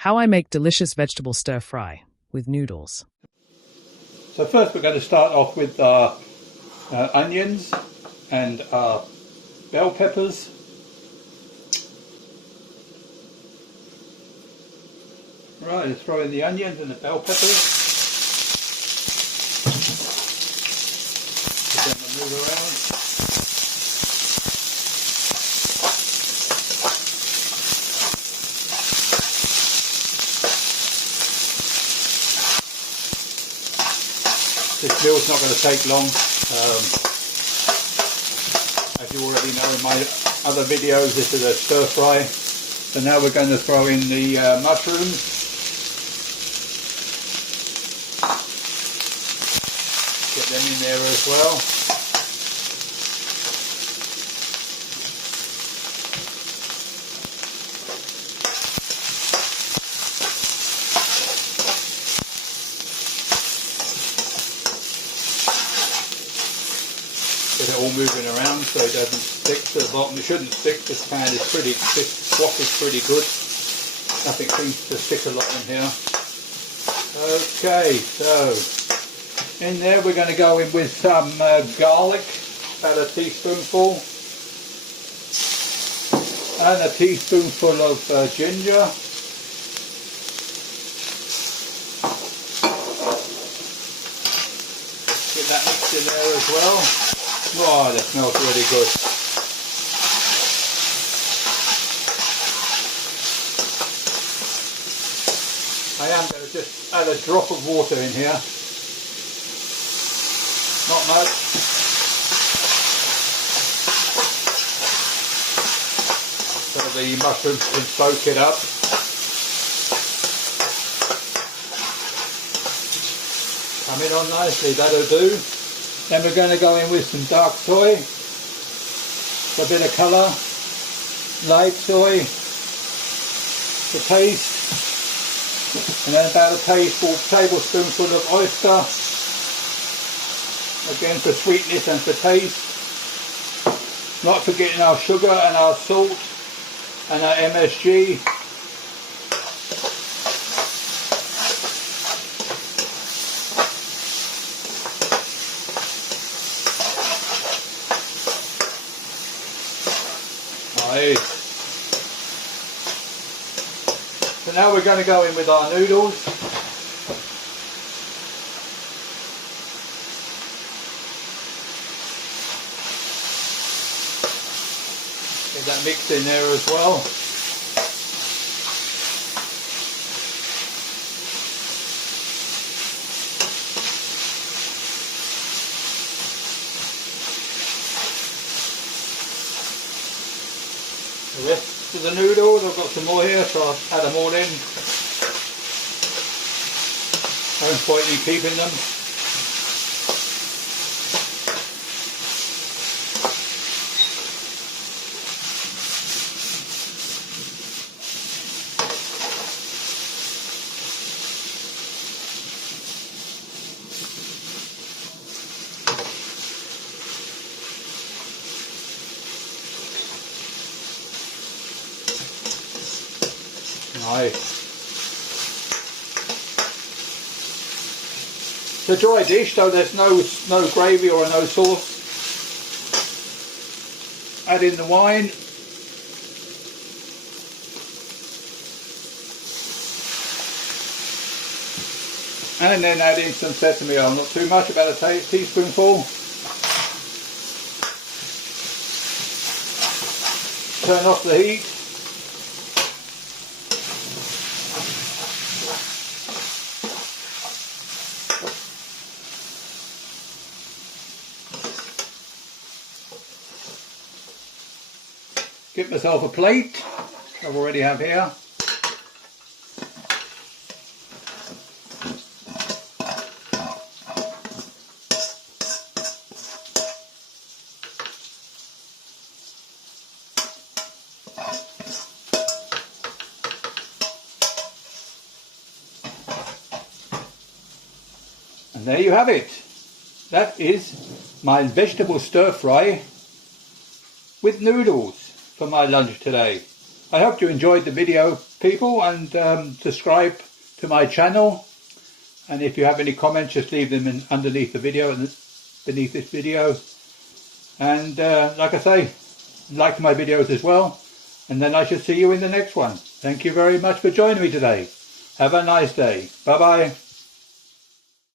How I make delicious vegetable stir fry with noodles. So first we're going to start off with our onions and our bell peppers. Right, let's throw in the onions and the bell peppers. Put them to move around. This meal's not going to take long. As you already know in my other videos, this is a stir fry. So now we're going to throw in the mushrooms. Get them in there as well. Get it all moving around so it doesn't stick to the bottom. It shouldn't stick. This pan is pretty, this wok is pretty good. Nothing seems to stick a lot in here. Okay, so in there we're going to go in with some garlic, about a teaspoonful, and a teaspoonful of ginger. Get that mixed in there as well. Oh, that smells really good. I am going to just add a drop of water in here. Not much. So the mushrooms can soak it up. Coming on nicely, that'll do. Then we're going to go in with some dark soy, a bit of colour, light soy, for taste, and then about a tablespoonful of oyster, again for sweetness and for taste. Not forgetting our sugar and our salt and our MSG. So now we're going to go in with our noodles. Get that mixed in there as well. The rest of the noodles, I've got some more here, so I'll add them all in. No point in keeping them. Nice. It's a dry dish, so there's no gravy or no sauce. Add in the wine. And then add in some sesame oil, not too much, about a teaspoonful. Turn off the heat. Get myself a plate, I already have here. And there you have it. That is my vegetable stir fry with noodles for my lunch today. I hope you enjoyed the video, people, and subscribe to my channel. And if you have any comments, just leave them underneath the video and beneath this video. And like I say, like my videos as well. And then I shall see you in the next one. Thank you very much for joining me today. Have a nice day. Bye bye.